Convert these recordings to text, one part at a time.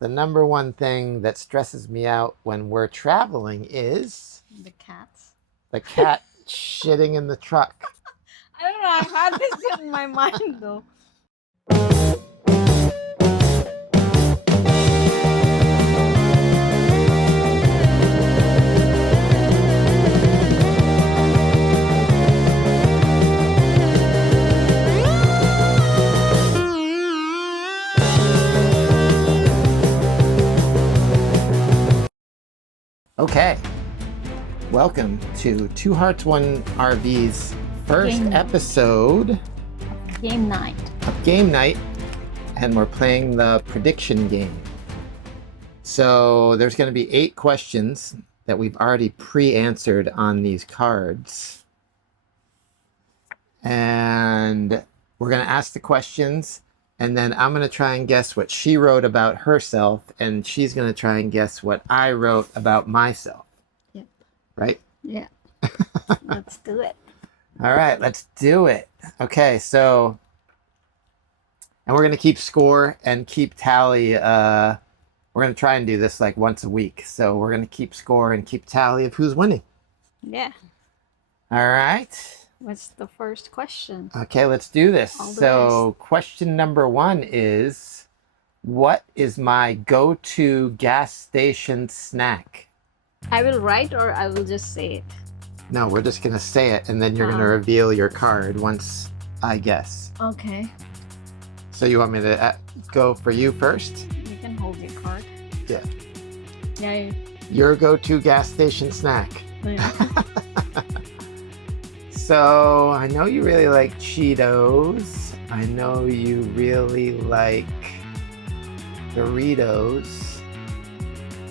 the number one thing that stresses me out when we're traveling is The cats. the cat shitting in the truck. I don't know. I've had this in my mind though. Okay. Welcome to Two Hearts One RV's first episode Game night. of Game Night, and we're playing the prediction game. So there's going to be 8 questions that we've already pre-answered on these cards. And we're going to ask the questions, and then I'm going to try and guess what she wrote about herself, and she's going to try and guess what I wrote about myself. Yep. Right? Yeah. Let's do it. All right, let's do it. Okay, so, and we're going to keep score and keep tally. We're going to try and do this like once a week. So we're going to keep score and keep tally of who's winning. Yeah. All right. What's the first question? Okay, let's do this. All the So question number 1 is, what is my go-to gas station snack? I will write or I will just say it. No, we're just going to say it, and then you're going to reveal your card once I guess. Okay. So you want me to go for you first? You can hold your card. Yeah. Yeah. Your go-to gas station snack. Yeah. So I know you really like Cheetos. I know you really like Doritos.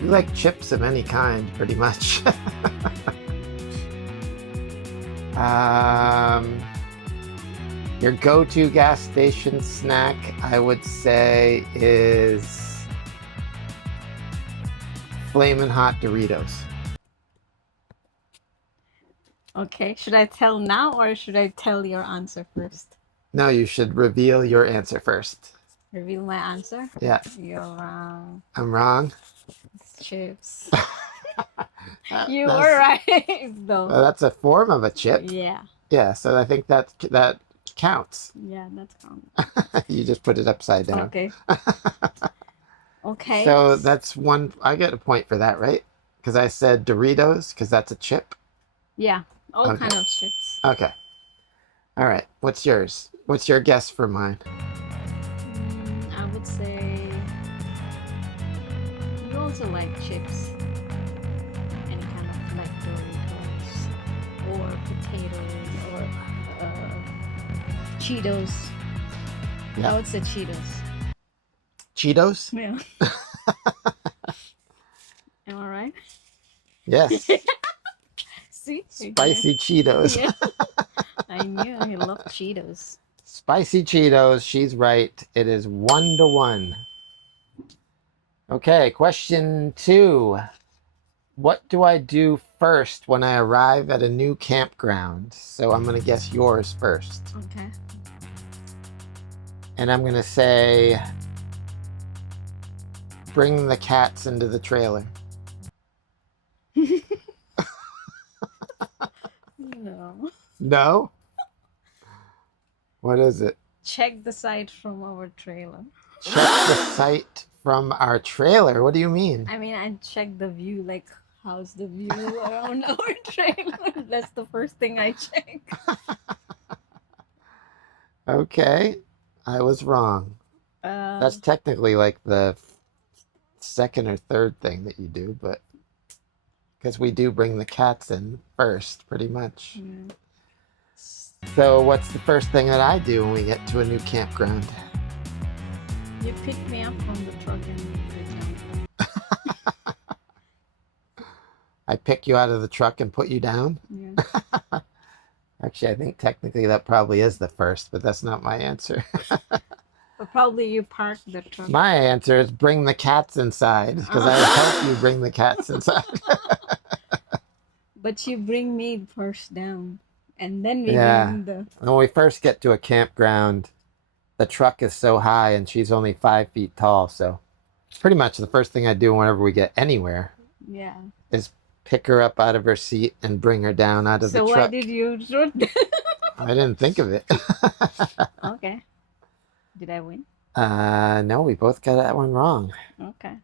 You like chips of any kind, pretty much. Your go-to gas station snack, I would say, is Flamin' Hot Doritos. Okay. Should I tell now or should I tell your answer first? No, you should reveal your answer first. Reveal my answer? Yeah. You're wrong. I'm wrong. It's chips. You were right though. That's a form of a chip. Yeah. Yeah, so I think that counts. Yeah, that's common. You just put it upside down. Okay. Okay. So that's one. I get a point for that, right? Because I said Doritos, because that's a chip. Yeah, all Okay. kind of chips. Okay. All right. What's yours? What's your guess for mine? I would say you also like chips. Any kind of like Doritos or potatoes or Cheetos. Yeah. I would say Cheetos. Cheetos? Yeah. Am I right? Yes. See? Spicy Cheetos. Yeah. I knew he loved Cheetos. Spicy Cheetos. She's right. It is 1-1. Okay, question 2. What do I do first when I arrive at a new campground? So I'm going to guess yours first. Okay. And I'm going to say, bring the cats into the trailer. No. No? What is it? Check the site from our trailer. Check the site from our trailer. What do you mean? I mean, I check the view, like, how's the view around our trailer? That's the first thing I check. Okay. I was wrong. That's technically like the second or third thing that you do, but because we do bring the cats in first, pretty much. Mm. So what's the first thing that I do when we get to a new campground? You pick me up from the truck and I pick you out of the truck and put you down? yeah. Actually, I think technically that probably is the first, but that's not my answer. But probably you park the truck. My answer is bring the cats inside, because I help you bring the cats inside. But you bring me first down, and then we bring the... When we first get to a campground, the truck is so high and she's only 5 feet tall, so Pretty much the first thing I do whenever we get anywhere Yeah. is pick her up out of her seat and bring her down out of the So why truck. did you shoot? I didn't think of it. Okay. Did I win? No, we both got that one wrong. Okay.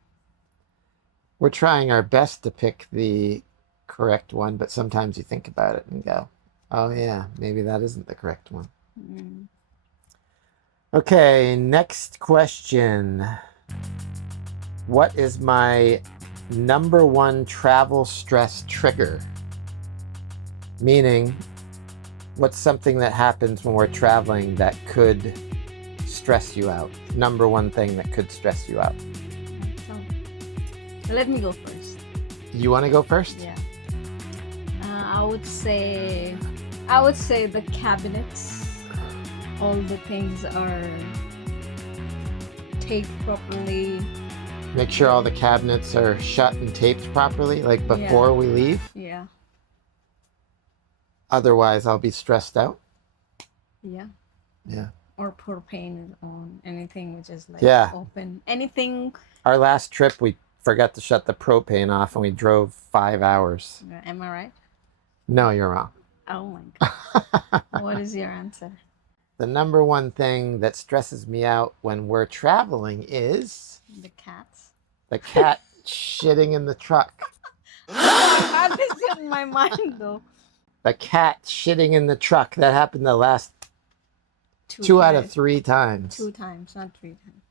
We're trying our best to pick the correct one, but sometimes you think about it and go, oh yeah, maybe that isn't the correct one. Mm. Okay, next question. What is my number one travel stress trigger? Meaning, what's something that happens when we're traveling that could stress you out? Number one thing that could stress you out. So let me go first. You want to go first? Yeah. I would say the cabinets. All the things are taped properly. Make sure all the cabinets are shut and taped properly, like before we leave. Yeah. Otherwise, I'll be stressed out. Yeah. Yeah. Or propane is on. Anything which is like Yeah. open. Anything. Our last trip, we forgot to shut the propane off and we drove 5 hours. Am I right? No, you're wrong. Oh my god. What is your answer? The number one thing that stresses me out when we're traveling is The cats. the cat shitting in the truck. I had this in my mind though. The cat shitting in the truck. That happened the last two out of 3 times. 2 times, not 3 times.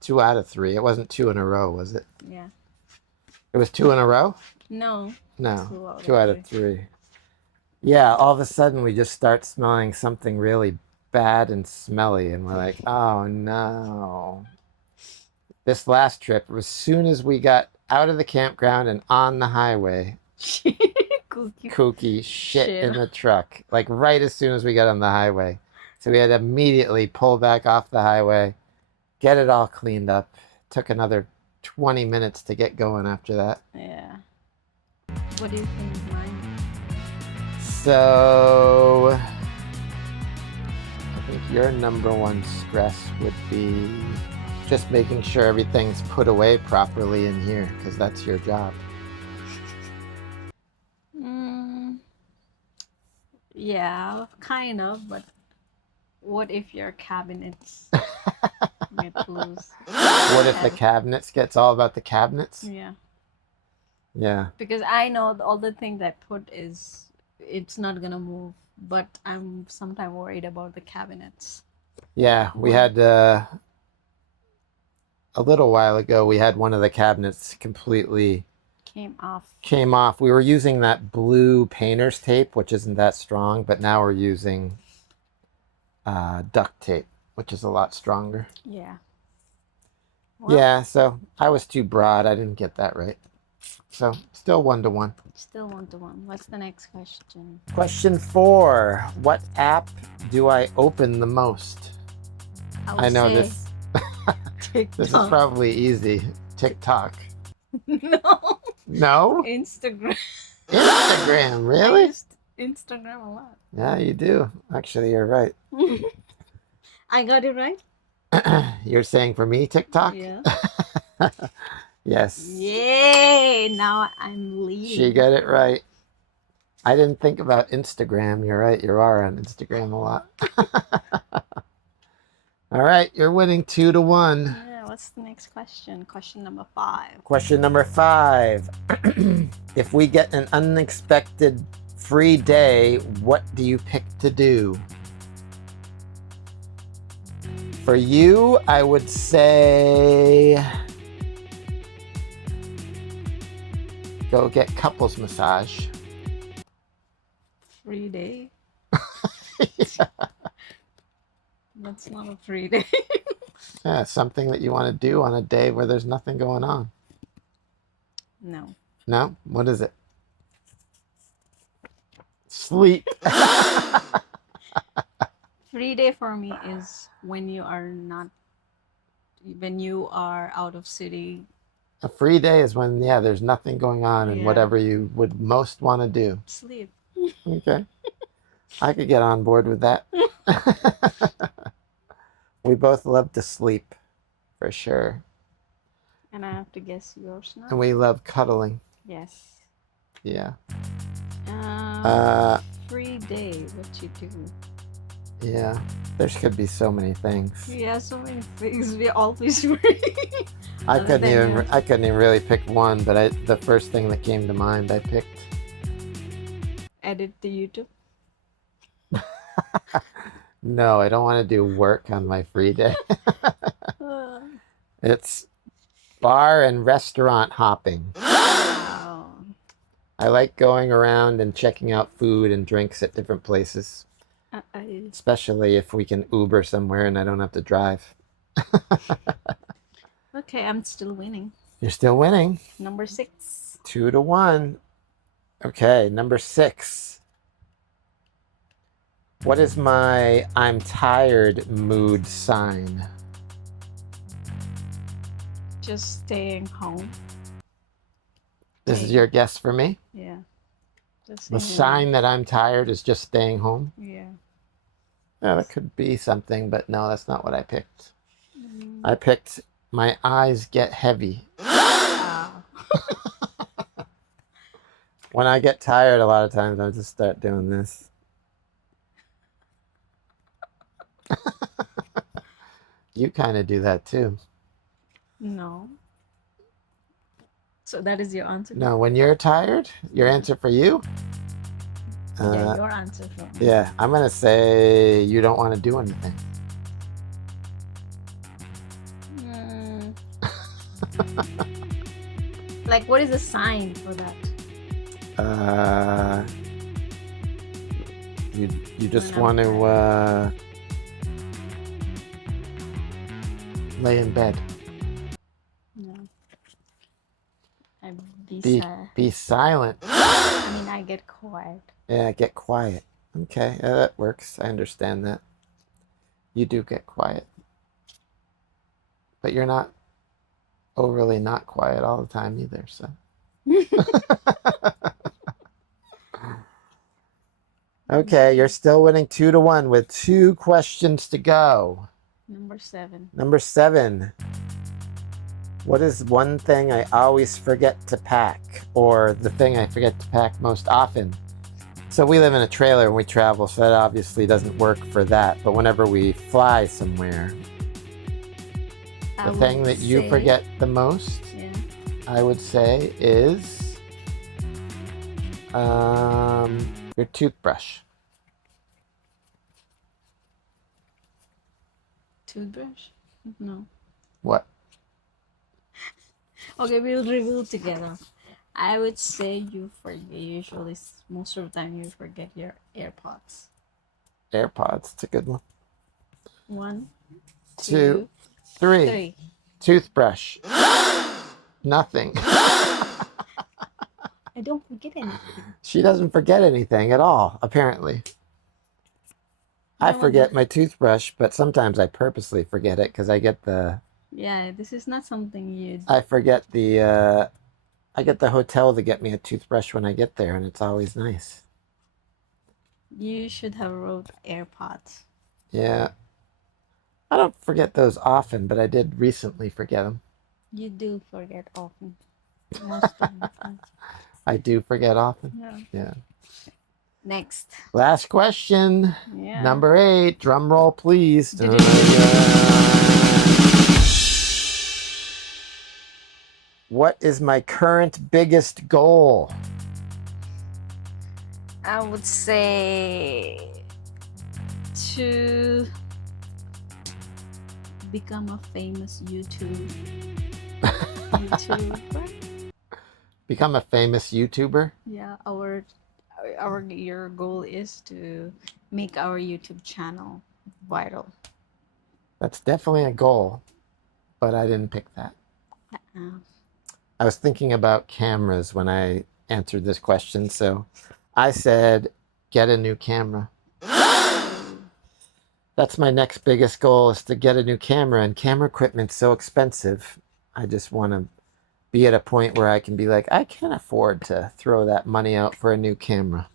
2 out of 3. It wasn't 2 in a row, was it? Yeah. It was 2 in a row? No. No. 2 out of 3. Yeah, all of a sudden we just start smelling something really bad and smelly, and we're like, oh no. This last trip, as soon as we got out of the campground and on the highway, Kooky shit in the truck. Like right as soon as we got on the highway. So we had to immediately pull back off the highway, get it all cleaned up. Took another 20 minutes to get going after that. Yeah. What do you think is mine? So I think your number one stress would be just making sure everything's put away properly in here, because that's your job. Yeah, kind of, but what if your cabinets get loose? What if the cabinets gets all about the cabinets? Yeah. Yeah. Because I know all the things I put it's not gonna move, but I'm sometimes worried about the cabinets. Yeah, we had a little while ago, we had one of the cabinets completely Came off. We were using that blue painter's tape, which isn't that strong, but now we're using duct tape, which is a lot stronger. Yeah. Well, Yeah, so I was too broad. I didn't get that right. So still 1-1. Still 1-1. What's the next question? Question 4. What app do I open the most? I know say this. TikTok. This is probably easy. TikTok. No. No? Instagram. Instagram, really? I use Instagram a lot. Yeah, you do. Actually, you're right. I got it right? You're saying for me, TikTok? Yeah. Yes. Yay! Now I'm leading. She got it right. I didn't think about Instagram. You're right. You are on Instagram a lot. All right. You're winning 2-1. Yeah, what's the next question? Question number 5. Question number 5. If we get an unexpected free day, what do you pick to do? For you, I would say go get couples massage. Free day? Yeah. That's not a free day. Yeah, something that you want to do on a day where there's nothing going on. No. No? What is it? Sleep. Free day for me is when you are out of city. A free day is when, yeah, there's nothing going on and Yeah. whatever you would most want to do. Sleep. Okay. I could get on board with that. We both love to sleep, for sure. And I have to guess yours now. And we love cuddling. Yes. Yeah. Free day. What you do? Yeah. There could be so many things. Yeah, so many things. We always free. I Other couldn't than even really pick one, but the first thing that came to mind I picked. edit the YouTube. No, I don't want to do work on my free day. It's bar and restaurant hopping. Wow. I like going around and checking out food and drinks at different places. Especially if we can Uber somewhere and I don't have to drive. Okay, I'm still winning. You're still winning. Number 6. 2-1. Okay, number 6. What is my I'm tired mood sign? Just staying home. This is your guess for me? Yeah. Just The sign that I'm tired is just staying home? Yeah. Yeah, that could be something, but no, that's not what I picked. I picked my eyes get heavy. When I get tired, a lot of times I just start doing this. You kind of do that too. No. So that is your answer? No, when you're tired, your answer for you? Yeah, your answer for me. Yeah, I'm going to say you don't want to do anything. Like, what is the sign for that? You just want to lay in bed. No. Be silent. I mean, I get quiet. Yeah, get quiet. Okay, that works. I understand that. You do get quiet. But you're not overly not quiet all the time either, so. Okay, you're still winning 2-1 with 2 questions to go. Number 7. Number 7. What is one thing I always forget to pack, or the thing I forget to pack most often? So we live in a trailer and we travel, so that obviously doesn't work for that. But whenever we fly somewhere, the thing that you forget the most, I would say, is your toothbrush. Toothbrush? No. What? Okay, we'll review together. I would say you forget. Usually, most of the time, you forget your AirPods. AirPods. It's a good one. 1, 2, 3. Toothbrush. Nothing. I don't forget anything. She doesn't forget anything at all, apparently. I forget my toothbrush, but sometimes I purposely forget it because I get the... Yeah, this is not something you... I forget the... I get the hotel to get me a toothbrush when I get there, and it's always nice. You should have wrote AirPods. Yeah. I don't forget those often, but I did recently forget them. You do forget often. Most of the time. I do forget often? Yeah. Next. Last question. Yeah. Number 8. Drum roll, please. What is my current biggest goal? I would say to become a famous YouTuber. Become a famous YouTuber? Yeah, your goal is to make our YouTube channel viral. That's definitely a goal, but I didn't pick that. I was thinking about cameras when I answered this question, so I said, get a new camera. That's my next biggest goal, is to get a new camera, and camera equipment's so expensive. I just want to be at a point where I can be like, I can't afford to throw that money out for a new camera.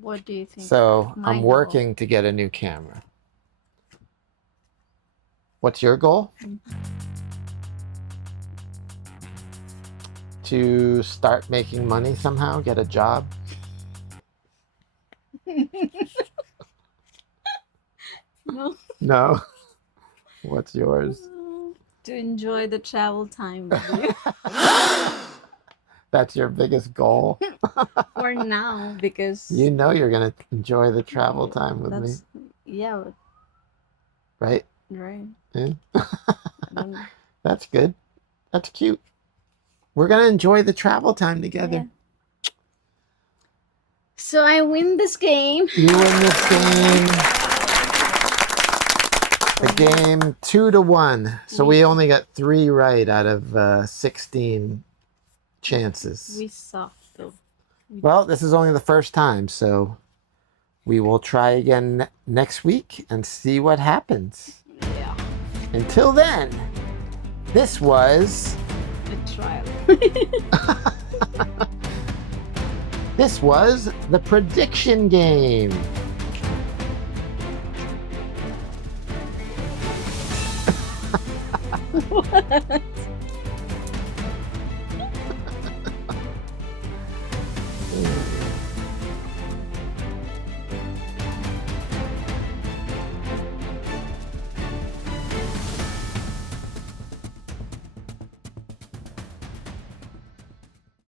What do you think? So I'm working to get a new camera. What's your goal? to start making money somehow? Get a job? No. No. What's yours? To enjoy the travel time with you. That's your biggest goal. For now, because You know you're gonna enjoy the travel time with me, that's yeah, right? right. Yeah. Don't- That's good. That's cute. We're gonna enjoy the travel time together. yeah. So I win this game. You win this game. The game 2-1. So we only got 3 right out of 16 chances. We suck though. Well, this is only the first time, so we will try again next week and see what happens. Yeah. Until then, this was A trial. this was the prediction game. What?